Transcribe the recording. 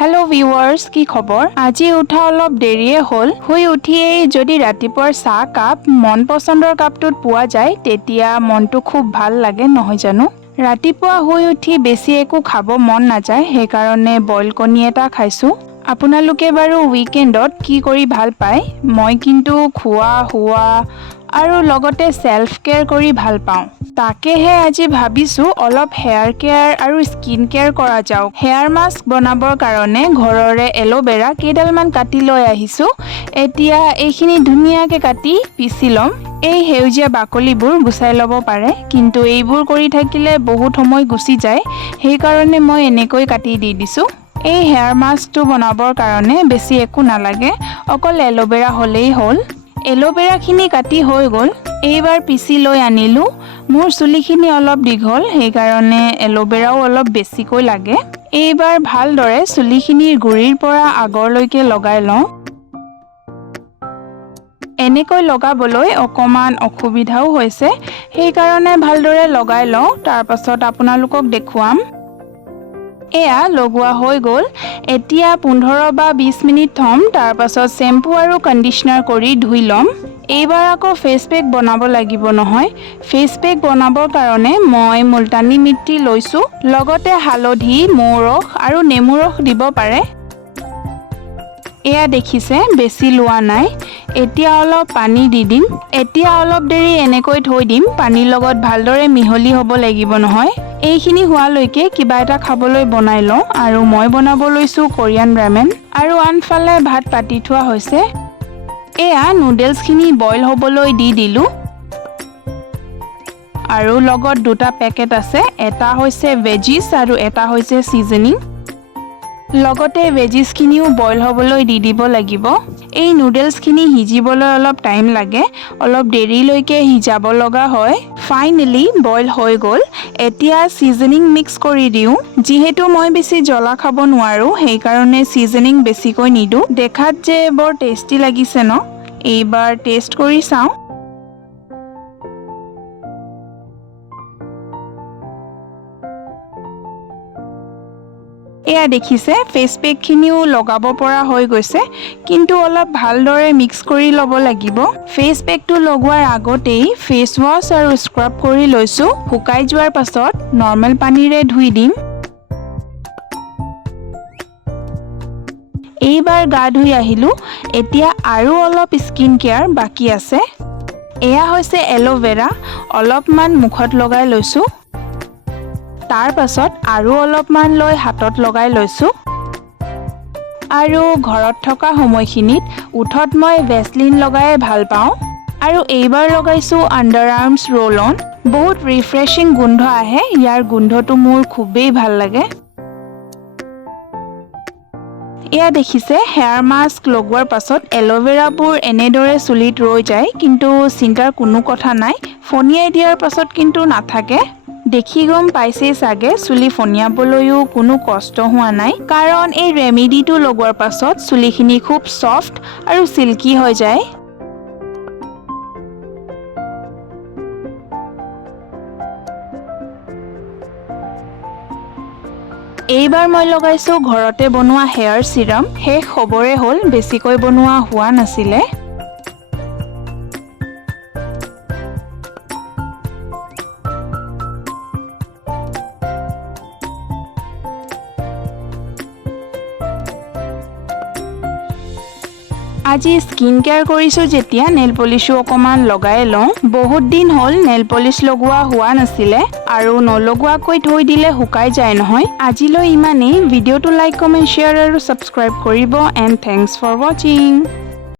hello viewers কি খবৰ আজি উঠা অলপ দেৰিয়ে হ'ল হৈ উঠিয়ে যদি ৰাতিপুৱাৰ চাহ কাপ মন পছন্দৰ কাপটোত পোৱা যায় তেতিয়া মনটো খুব ভাল লাগে নহয় জানো ৰাতিপুৱা হৈ উঠি বেছি একো খাব মন নাযায় সেই কাৰণে বইল কণী এটা খাইছো আপোনালোকে বাৰু উইকেণ্ডত কি কৰি ভাল পায় মই কিন্তু খোৱা হোৱা আৰু লগতে সেলফ কেয়াৰ কৰি ভাল পাওঁ তাকেহে আজি ভাবিছো অলপ হেয়াৰ কেয়াৰ আৰু স্কিন কেয়াৰ কৰা যাওক হেয়াৰ মাস্ক বনাবৰ কাৰণে ঘৰৰে এলোভেৰা কেইডালমান কাটি লৈ আহিছো এতিয়া এইখিনি ধুনীয়াকৈ কাটি পিছি লম এই হেউজীয়া বাকলিবোৰ গুচাই ল'ব পাৰে কিন্তু এইবোৰ কৰি থাকিলে বহুত সময় গুচি যায় সেই কাৰণে মই এনেকৈ কাটি দি দিছো এই হেয়াৰ মাস্কটো বনাবৰ কাৰণে বেছি একো নালাগে অকল এলোভেৰা হ'লেই হ'ল এলোভেৰাখিনি কাটি হৈ গ'ল এইবাৰ পিছি লৈ আনিলো মোৰ চুলিখিনি অলপ দীঘল সেই কাৰণে এলোভেৰাও অলপ বেছিকৈ লাগে এইবাৰ ভালদৰে চুলিখিনিৰ গুৰিৰ পৰা আগৰলৈকে লগাই লওঁ এনেকৈ লগাবলৈ অকমান অসুবিধাও হৈছে সেই কাৰণে ভালদৰে লগাই লওঁ তাৰ পাছত আপোনালোকক দেখুৱাম এয়া লগোৱা হৈ গ'ল এতিয়া 15 বা 20 মিনিট থম তাৰ পাছত শ্যাম্পু আৰু কণ্ডিশনাৰ কৰি ধুই লম এইবাৰ আকৌ ফেস পেক বনাব লাগিব নহয় ফেস পেক বনাবৰ কাৰণে মই মুলতানী মিট্টি লৈছো লগতে হালধি মৌৰস আৰু নেমুৰস দিব পাৰে এয়া দেখিছে বেছি লোৱা নাই এতিয়া অলপ পানী দি দিম এতিয়া অলপ দেৰি এনেকৈ থৈ দিম পানীৰ লগত ভালদৰে মিহলি হ'ব লাগিব নহয় এইখিনি হোৱালৈকে কিবা এটা খাবলৈ বনাই লওঁ আৰু মই বনাব লৈছো কোৰিয়ান ৰামেন আৰু আনফালে ভাত পাতি থোৱা হৈছে এয়া নুডলছখিনি বইল হ'বলৈ দি দিলো আৰু লগত দুটা পেকেট আছে এটা হৈছে ভেজিছ আৰু এটা হৈছে সিজনিং লগতে ভেজিছখিনিও বইল হ'বলৈ দি দিব লাগিব এই নুডলছখিনি হিজিবলৈ অলপ টাইম লাগে অলপ দেৰিলৈকে হিজাব লগা হয় ফাইনালি বইল হৈ গ'ল এতিয়া সিজনিং মিক্স কৰি দিওঁ যিহেতু মই বেছি জ্বলা খাব নোৱাৰো সেই কাৰণে সিজনিং বেছিকৈ নিদো দেখাত যে বৰ টেষ্টি লাগিছে ন এইবাৰ টেষ্ট কৰি চাওঁ এয়া দেখিছে ফেস পেক খিনিও লগাব পৰা হৈ গৈছে কিন্তু অলপ ভালদৰে মিক্স কৰি ল'ব লাগিব ফেস পেকটো লগোৱাৰ আগতেই ফেস ওয়াশ আৰু স্ক্ৰাব কৰি লৈছো শুকাই যোৱাৰ পাছত নৰ্মেল পানীৰে ধুই দিম এইবাৰ গা ধুই আহিলো এতিয়া আৰু অলপ স্কিন কেয়াৰ বাকি আছে এয়া হৈছে এলোভেৰা অলপমান মুখত লগাই লৈছো তাৰ পাছত আৰু অলপমান লৈ হাতত লগাই লৈছো আৰু ঘৰত থকা সময়খিনিত উঠত মই ভেসলিন লগাই ভাল পাওঁ আৰু এইবাৰ লগাইছো আন্ডাৰ আৰ্মছ ৰোল অন বহুত ৰিফ্ৰেছিং গোন্ধ আহে ইয়াৰ গোন্ধটো মোৰ খুবেই ভাল লাগে এয়া দেখিছে হেয়াৰ মাস্ক লগোৱাৰ পাছত এলোভেৰাবোৰ এনেদৰে চুলিত ৰৈ যায় কিন্তু চিন্তাৰ কোনো কথা নাই ফনিয়াই দিয়াৰ পাছত কিন্তু নাথাকে দেখি গম পাইছে চাগে চুলি ফনিয়াবলৈও কোনো কষ্ট হোৱা নাই কাৰণ এই ৰেমেডিটো লগোৱাৰ পাছত চুলিখিনি খুব সফট আৰু সিল্কি হৈ যায় এইবাৰ মই লগাইছো ঘৰতে বনোৱা হেয়াৰ সিৰাম শেষ খবৰে হ'ল বেছিকৈ বনোৱা হোৱা নাছিলে আজি স্কিন কেয়াৰ কৰিছো যেতিয়া নেল পলিশো অকমান লগাই লওঁ বহুত দিন হ'ল নেল পলিশ লগোৱা হোৱা নাছিলে আৰু নলগোৱাকৈ থৈ দিলে শুকাই যায় নহয় আজিলৈ ইমানেই ভিডিঅ'টো লাইক কমেন্ট শ্বেয়াৰ আৰু সাবস্ক্ৰাইব কৰিব এণ্ড থ্যাঙ্কস ফৰ ওয়াচিং